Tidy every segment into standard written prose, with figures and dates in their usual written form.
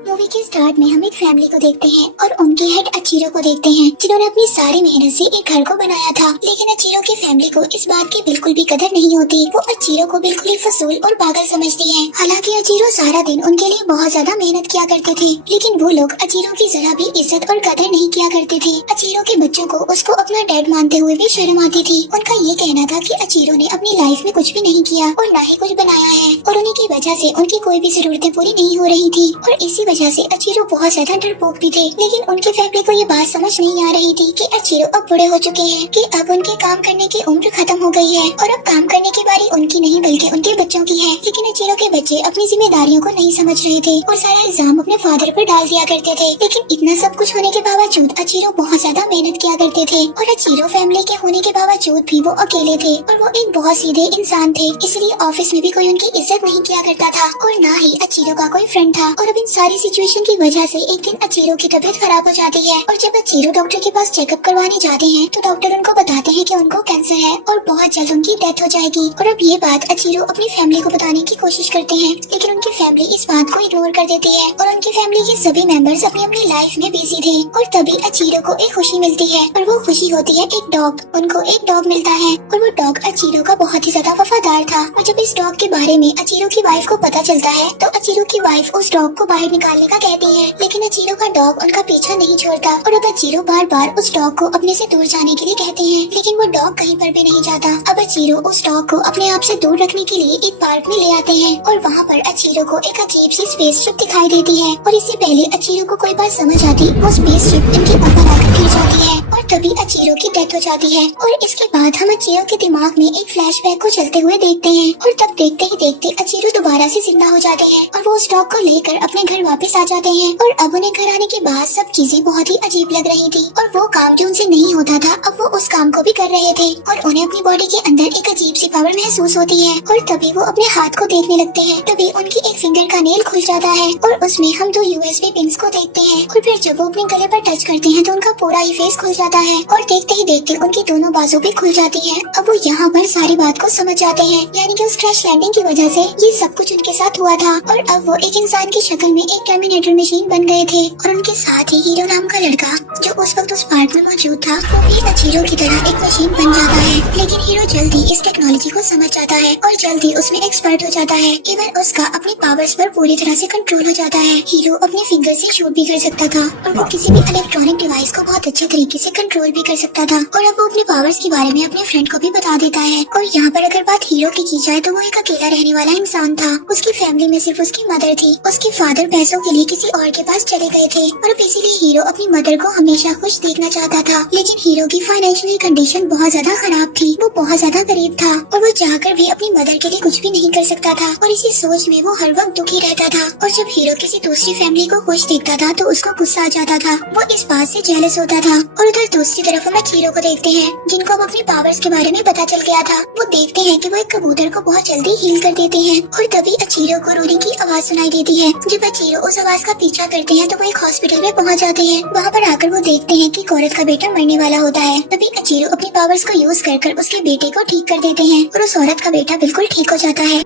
Movie के start में हम एक फैमिली को देखते हैं और उनके हेड अचीरो को देखते हैं, जिन्होंने अपनी सारी मेहनत से एक घर को बनाया था। लेकिन अचीरो की फैमिली को इस बात की बिल्कुल भी कदर नहीं होती। वो अचीरो को बिल्कुल ही फसूल और पागल समझती है। हालांकि अचीरो सारा दिन उनके लिए बहुत ज्यादा मेहनत किया करते थे, लेकिन वो लोग अचीरो की जरा भी इज्जत और कदर नहीं किया करते थे। अचीरो के बच्चों को उसको अपना डैड मानते हुए भी शर्म आती थी। उनका ये कहना था कि अचीरो ने अपनी लाइफ में कुछ भी नहीं किया और न ही कुछ बनाया है, और उन्हीं की वजह से उनकी कोई भी जरूरतें पूरी नहीं हो रही थी। और इसी वजह से अचीरो बहुत ज्यादा डरपोक भी थे। लेकिन उनकी फैमिली को ये बात समझ नहीं आ रही थी कि अचीरो अब बड़े हो चुके हैं, कि अब उनके काम करने की उम्र खत्म हो गई है और अब काम करने की बारी उनकी नहीं बल्कि उनके बच्चों की है। लेकिन अचीरो के बच्चे अपनी जिम्मेदारियों को नहीं समझ रहे थे और सारा इल्जाम अपने फादर पर डाल दिया करते थे। लेकिन इतना सब कुछ होने के बावजूद अचीरो बहुत ज्यादा मेहनत किया करते थे, और अचीरो फैमिली के होने के बावजूद भी वो अकेले थे और वो एक बहुत सीधे इंसान थे। इसलिए ऑफिस में भी कोई उनकी इज्जत नहीं किया करता था और न ही अचीरो का कोई फ्रेंड था। और अब इन सारी सिचुएशन की वजह से एक दिन अचीरो की तबीयत खराब हो जाती है, और जब अचीरो डॉक्टर के पास चेकअप करवाने जाते हैं तो डॉक्टर उनको बताते हैं कि उनको कैंसर है और बहुत जल्द उनकी डेथ हो जाएगी। और अब ये बात अचीरो अपनी फैमिली को बताने की कोशिश करते हैं, लेकिन उनकी फैमिली इस बात को इग्नोर कर देती है और उनकी फैमिली के सभी मेंबर्स अपनी अपनी लाइफ में बिजी थे। और तभी अचीरो को एक खुशी मिलती है, और वो खुशी होती है एक डॉग। उनको एक डॉग मिलता है और वो डॉग अचीरो का बहुत ही ज्यादा वफादार था। और जब इस डॉग के बारे में अचीरो की वाइफ को पता चलता है तो अचीरो की वाइफ उस डॉग को बाहर निकालने का कहती है, लेकिन अचीरो का डॉग उनका पीछा नहीं छोड़ता। और अब अचीरो बार बार उस डॉग को अपने से दूर जाने के लिए कहते हैं, लेकिन वो डॉग कहीं पर भी नहीं जाता। अब अचीरो उस डॉग को अपने आप से दूर रखने के लिए एक पार्क में ले आते हैं, और वहाँ पर अचीरो को एक अजीब सी स्पेसशिप दिखाई देती है। और इससे पहले अचीरो को कोई बात समझ आती, वो स्पेसशिप इनके ऊपर आकर गिर जाती है और तभी अचीरो की डेथ हो जाती है। और इसके बाद हम अचीरो के दिमाग में एक फ्लैशबैक को चलते हुए देखते हैं, और तब देखते ही देखते अचीरो दोबारा से जिंदा हो जाते हैं और वो उस डॉग को लेकर अपने घर वापस आ जाते हैं। और अब उन्हें घर आने के बाद सब चीजें बहुत ही अजीब लग रही थी, और वो काम जो उनसे नहीं होता था अब वो उस काम को भी कर रहे थे, और उन्हें अपनी बॉडी के अंदर एक अजीब सी पावर महसूस होती है। और तभी वो अपने हाथ को देखने लगते हैं, तभी उनकी एक फिंगर का नेल खुल जाता है और उसमें हम दो यूएसबी पिन्स को देखते हैं। और फिर जब वो अपने गले पर टच करते हैं तो उनका पूरा ही फेस खुल जाता है, और देखते ही देखते उनकी दोनों बाजू भी खुल जाती है। अब वो यहाँ पर सारी बात को समझ जाते हैं, यानी कि उस क्रैश लैंडिंग की वजह से ये सब कुछ उनके साथ हुआ था। और अब वो एक इंसान की शक्ल में एक टर्मिनेटर मशीन बन गए थे, और उनके साथ ही हीरो नाम का लड़का जो उस वक्त उस पार्क में मौजूद था वो भी अचीरो की तरह एक मशीन बन जाता है। लेकिन हीरो जल्दी इस टेक्नोलॉजी को समझ जाता है और जल्दी उसमें एक्सपर्ट हो जाता है। इवन उसका अपनी पावर्स पर पूरी तरह से कंट्रोल हो जाता है। हीरो अपने फिंगर से शूट भी कर सकता था और वो किसी भी इलेक्ट्रॉनिक डिवाइस को बहुत अच्छे तरीके से कंट्रोल भी कर सकता था। और अब वो अपने पावर्स के बारे में अपने फ्रेंड को भी बता देता है। और यहाँ पर अगर बात हीरो की जाए तो वो एक अकेला रहने वाला इंसान था। उसकी फैमिली में सिर्फ उसकी मदर थी। उसके फादर पैसों के लिए किसी और के पास चले गए थे, और अब इसीलिए हीरो अपनी मदर को हमेशा खुश देखना चाहता था। लेकिन हीरो की फाइनेंशियल कंडीशन बहुत ज्यादा खराब थी, वो बहुत ज्यादा गरीब था और वो चाहकर भी अपनी मदर के लिए कुछ भी नहीं कर सकता था। और इसी सोच में वो हर वक्त दुखी रहता था। और जब हीरो किसी दूसरी फैमिली को खुश देखता था तो उसको गुस्सा आ जाता था, वो इस बात से जेलस होता था। और उधर दूसरी तरफ हम अचीरो को देखते हैं, जिनको अब अपनी पावर्स के बारे में पता चल गया था। वो देखते हैं कि वो एक कबूतर को बहुत जल्दी हील कर देते हैं, और तभी अचीरो को रोने की आवाज सुनाई देती है। जब अचीरो उस आवाज का पीछा करते हैं तो वो एक हॉस्पिटल में पहुंच जाते हैं। वहाँ पर आकर वो देखते हैं कि एक औरत का बेटा मरने वाला होता है। तभी अचीरो अपनी पावर्स को यूज कर उसके बेटे को ठीक कर देते हैं, और उस औरत का बेटा बिल्कुल ठीक हो जाता है।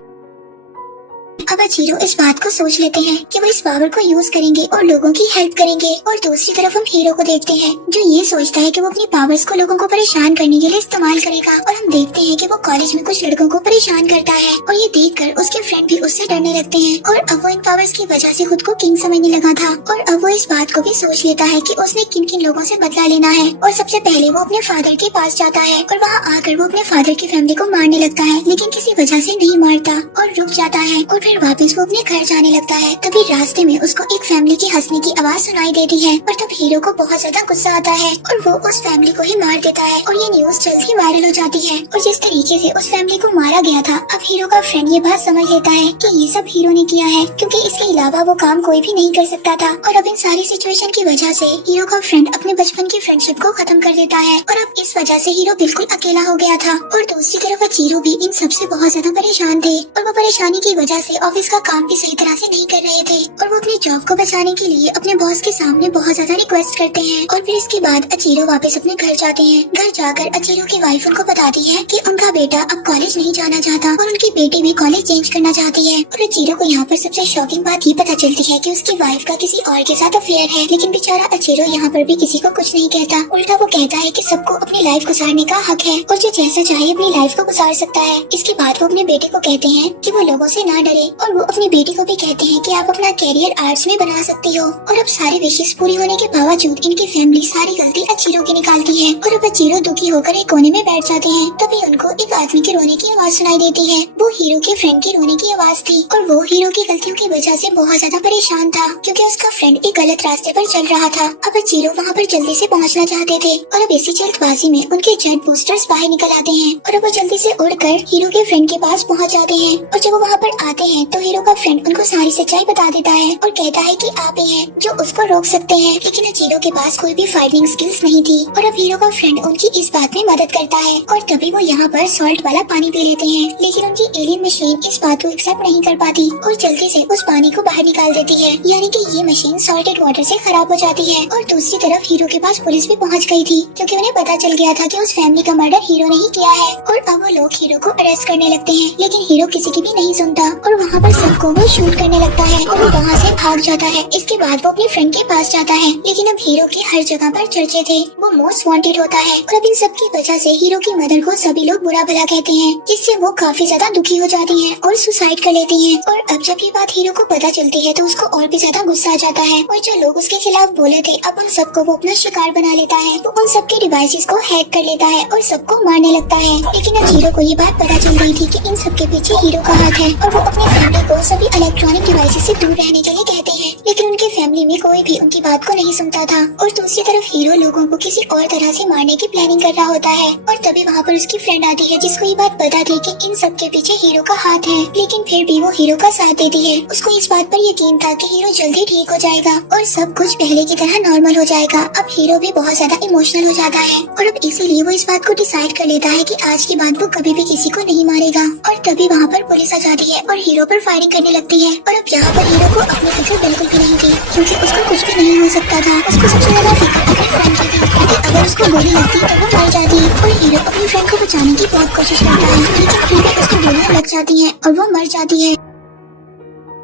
अब अचीरो इस बात को सोच लेते हैं कि वो इस पावर को यूज करेंगे और लोगों की हेल्प करेंगे। और दूसरी तरफ हम हीरो को देखते हैं, जो ये सोचता है कि वो अपनी पावर्स को लोगों को परेशान करने के लिए इस्तेमाल करेगा। और हम देखते हैं कि वो कॉलेज में कुछ लड़कों को परेशान करता है, और ये देखकर उसके फ्रेंड भी उससे डरने लगते हैं। और अब वो इन पावर्स की वजह से खुद को किंग समझने लगा था, और अब वो इस बात को भी सोच लेता है कि उसने किन किन लोगों से बदला लेना है। और सबसे पहले वो अपने फादर के पास जाता है, और वहाँ आकर वो अपने फादर की फैमिली को मारने लगता है, लेकिन किसी वजह से नहीं मारता और रुक जाता है। और फिर वापस वो अपने घर जाने लगता है। तभी रास्ते में उसको एक फैमिली की हंसने की आवाज सुनाई देती है, और तब हीरो को बहुत ज्यादा गुस्सा आता है और वो उस फैमिली को ही मार देता है। और ये न्यूज जल्द ही वायरल हो जाती है, और जिस तरीके से उस फैमिली को मारा गया था, अब हीरो का फ्रेंड ये बात समझ लेता है कि ये सब हीरो ने किया है, क्योंकि इसके अलावा वो काम कोई भी नहीं कर सकता था। और अब इन सारी सिचुएशन की वजह से हीरो का फ्रेंड अपने बचपन की फ्रेंडशिप को खत्म कर देता है, और अब इस वजह से हीरो बिल्कुल अकेला हो गया था। और दूसरी तरफ अचीरो भी इन सबसे बहुत ज्यादा परेशान थे, और वो परेशानी की वजह से ऑफिस का काम भी सही तरह से नहीं कर रहे थे और वो अपनी जॉब को बचाने के लिए अपने बॉस के सामने बहुत ज्यादा रिक्वेस्ट करते हैं। और फिर इसके बाद अचीरो वापस अपने घर जाते हैं। घर जाकर अचीरो की वाइफ उनको बताती है कि उनका बेटा अब कॉलेज नहीं जाना चाहता और उनकी बेटी भी कॉलेज चेंज करना चाहती है। और अचीरो को यहाँ पर सबसे शॉकिंग बात ये पता चलती है कि उसकी वाइफ का किसी और के साथ अफेयर है। लेकिन बेचारा अचीरो यहाँ पर भी किसी को कुछ नहीं कहता, उल्टा वो कहता है कि सबको अपनी लाइफ गुजारने का हक है और जो जैसा चाहे अपनी लाइफ को गुजार सकता है। इसके बाद वो अपने बेटे को कहते हैं कि वो लोगों से ना डरे और वो अपनी बेटी को भी कहते हैं कि आप अपना कैरियर आर्ट्स में बना सकती हो। और अब सारे विशेष पूरी होने के बावजूद इनकी फैमिली सारी गलती अचीरो की निकालती है और अब अचीरो दुखी होकर एक कोने में बैठ जाते हैं। तभी उनको एक आदमी के रोने की आवाज सुनाई देती है। वो हीरो के फ्रेंड की रोने की आवाज थी और वो हीरो की गलतियों की वजह से बहुत ज्यादा परेशान था क्योंकि उसका फ्रेंड एक गलत रास्ते पर चल रहा था। अब अचीरो वहाँ पर जल्दी से पहुँचना चाहते थे और अब इसी जल्दबाजी में उनके जेट बूस्टर्स बाहर निकल आते हैं और अब वो जल्दी से उड़कर हीरो के फ्रेंड के पास पहुँच जाते हैं। और जब वो वहाँ पर आते हैं तो हीरो का फ्रेंड उनको सारी सच्चाई बता देता है और कहता है कि आप ही हैं जो उसको रोक सकते हैं। लेकिन अचीरो के पास कोई भी फाइटिंग स्किल्स नहीं थी और अब हीरो का फ्रेंड उनकी इस बात में मदद करता है और तभी वो यहाँ पर सॉल्ट वाला पानी पी लेते हैं। लेकिन उनकी एलियन मशीन इस बात को एक्सेप्ट नहीं कर पाती और जल्दी से उस पानी को बाहर निकाल देती है, यानी कि ये मशीन सॉल्टेड वाटर से खराब हो जाती है। और दूसरी तरफ हीरो के पास पुलिस भी पहुँच गई थी क्योंकि उन्हें पता चल गया था कि उस फैमिली का मर्डर हीरो ने ही किया है। और अब वो लोग हीरो को अरेस्ट करने लगते हैं लेकिन हीरो किसी की भी नहीं सुनता और वहाँ पर सबको वो शूट करने लगता है और वो वहाँ से भाग जाता है। इसके बाद वो अपने फ्रेंड के पास जाता है लेकिन अब हीरो के हर जगह पर चर्चे थे, वो मोस्ट वांटेड होता है और अब इन सब की वजह से हीरो की मदर को सभी लोग बुरा भला कहते हैं, जिससे वो काफी ज्यादा दुखी हो जाती है और सुसाइड कर लेती है। और अब जब ये बात हीरो को पता चलती है तो उसको और भी ज्यादा गुस्सा आ जाता है और जो लोग उसके खिलाफ बोले थे अब उन सबको वो अपना शिकार बना लेता है। वो उन सबके डिवाइसेस को हैक कर लेता है और सबको मारने लगता है। लेकिन अब हीरो को ये बात पता चल गई थी कि इन सबके पीछे हीरो का हाथ है और वो अपनी फैमिली को सभी इलेक्ट्रॉनिक डिवाइसेस से दूर रहने के लिए कहते हैं। लेकिन उनके फैमिली में कोई भी उनकी बात को नहीं सुनता था और दूसरी तरफ हीरो लोगों को किसी और तरह से मारने की प्लानिंग कर रहा होता है। और तभी वहाँ पर उसकी फ्रेंड आती है जिसको ये बात पता थी कि इन सब के पीछे हीरो का हाथ है, लेकिन फिर भी वो हीरो का साथ देती है। उसको इस बात पर यकीन था कि हीरो जल्दी ठीक हो जाएगा और सब कुछ पहले की तरह नॉर्मल हो जाएगा। अब हीरो भी बहुत ज्यादा इमोशनल हो जाता है और अब इसीलिए वो इस बात को डिसाइड कर लेता है कि आज के बाद वो कभी भी किसी को नहीं मारेगा। और तभी वहाँ पर पुलिस आ जाती है और हीरो पर फायरिंग करने लगती है। और अब यहाँ पर हीरो को अपनी फिक्र बिल्कुल भी नहीं थी क्योंकि उसको कुछ भी नहीं हो सकता था। उसको सबसे ज्यादा फिक्र अपने फ्रेंड की थी क्योंकि अगर उसको गोली लगती तो वो मर जाती। और हीरो अपनी फ्रेंड को बचाने की बहुत कोशिश करता है लेकिन फिर भी उसको गोलियां लग जाती हैं और वो मर जाती है।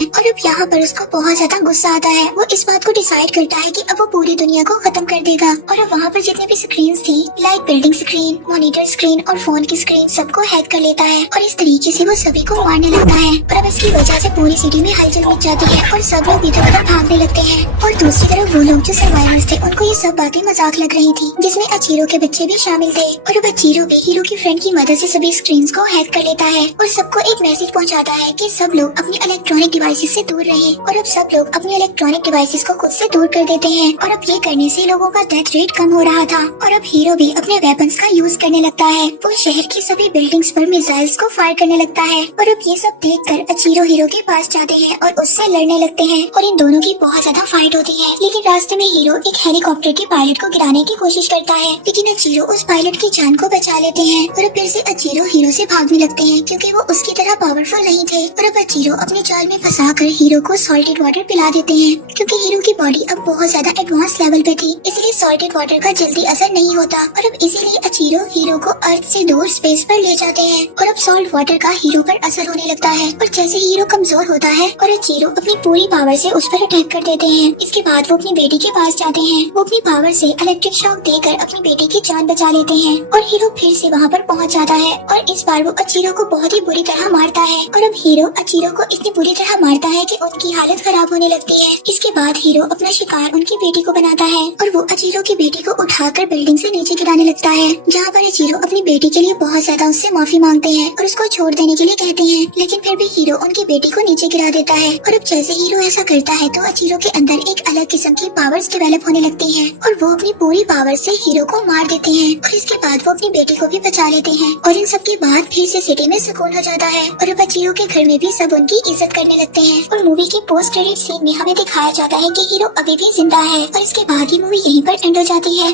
और अब यहाँ पर उसको बहुत ज्यादा गुस्सा आता है। वो इस बात को डिसाइड करता है कि अब वो पूरी दुनिया को खत्म कर देगा। और अब वहाँ पर जितने भी स्क्रीन थी like building screen, monitor screen और फोन की स्क्रीन सबको हैक कर लेता है और इस तरीके से वो सभी को मारने लगता है। और अब इसकी वजह से पूरी सिटी में हलचल मच जाती है और सब लोग इधर उधर भागने लगते हैं। और दूसरी तरफ वो लोग जो सर्वाइवर्स थे उनको ये सब बातें मजाक लग रही थी, जिसमें अचीरो के बच्चे भी शामिल थे। और अब अचीरो भी हीरो की फ्रेंड की मदद से सभी स्क्रीन को हैक कर लेता है और सबको एक मैसेज पहुँचाता है कि सब लोग अपनी इलेक्ट्रॉनिक डिवाइसेस से दूर रहे। और अब सब लोग अपनी इलेक्ट्रॉनिक डिवाइसेस को खुद से दूर कर देते हैं और अब ये करने से लोगों का डेथ रेट कम हो रहा था। और अब हीरो भी अपने वेपन्स का यूज करने लगता है। वो शहर की सभी बिल्डिंग्स पर मिसाइल्स को फायर करने लगता है। और अब ये सब देखकर अचीरो हीरो के पास जाते हैं और उससे लड़ने लगते हैं और इन दोनों की बहुत ज्यादा फाइट होती है। लेकिन रास्ते में हीरो एक हेलीकॉप्टर के पायलट को गिराने की कोशिश करता है लेकिन अचीरो उस पायलट की जान को बचा लेते हैं। और अब फिर से अचीरो हीरो से भागने लगते हैं क्योंकि वो उसकी तरह पावरफुल नहीं थे। और अब अचीरो अपने जाल में फंसा कर हीरो को सॉल्टेड वाटर पिला देते हैं क्योंकि हीरो की बॉडी अब बहुत ज्यादा एडवांस लेवल पे थी, इसलिए सॉल्टेड वाटर का जल्दी असर नहीं होता। और अब इसीलिए अचीरो हीरो को अर्थ से दूर स्पेस पर ले जाते हैं और अब सॉल्ट वाटर का हीरो पर असर होने लगता है। और जैसे हीरो कमजोर होता है और अचीरो अपनी पूरी पावर से उस पर अटैक कर देते हैं। इसके बाद वो अपनी बेटी के पास जाते हैं। वो अपनी पावर से इलेक्ट्रिक शॉक देकर अपनी बेटी की जान बचा लेते हैं और हीरो फिर से वहाँ पर पहुँच जाता है और इस बार वो अचीरो को बहुत ही बुरी तरह मारता है। और अब हीरो अचीरो को इतनी बुरी तरह मारता है कि उनकी हालत खराब होने लगती है। इसके बाद हीरो अपना शिकार उनकी बेटी को बनाता है और वो अचीरो की बेटी को उठाकर बिल्डिंग से नीचे गिराने लगता है, जहाँ पर अचीरो अपनी बेटी के लिए बहुत ज्यादा उससे माफी मांगते हैं और उसको छोड़ देने के लिए कहते हैं। लेकिन फिर भी हीरो उनकी बेटी को नीचे गिरा देता है। और अब जैसे हीरो ऐसा करता है तो अचीरो के अंदर एक अलग किस्म की पावर्स डेवलप होने लगती हैं और वो अपनी पूरी पावर से हीरो को मार देते हैं। और इसके बाद वो अपनी बेटी को भी बचा लेते हैं और इन सब के बाद फिर से सिटी में सुकून हो जाता है। और अब अचीरो के घर में भी सब उनकी इज्जत करने लगते हैं। और मूवी के पोस्ट क्रेडिट सीन में हमें दिखाया जाता है कि हीरो अभी भी जिंदा है और इसके बाद ही मूवी यहीं पर एंड हो जाती है।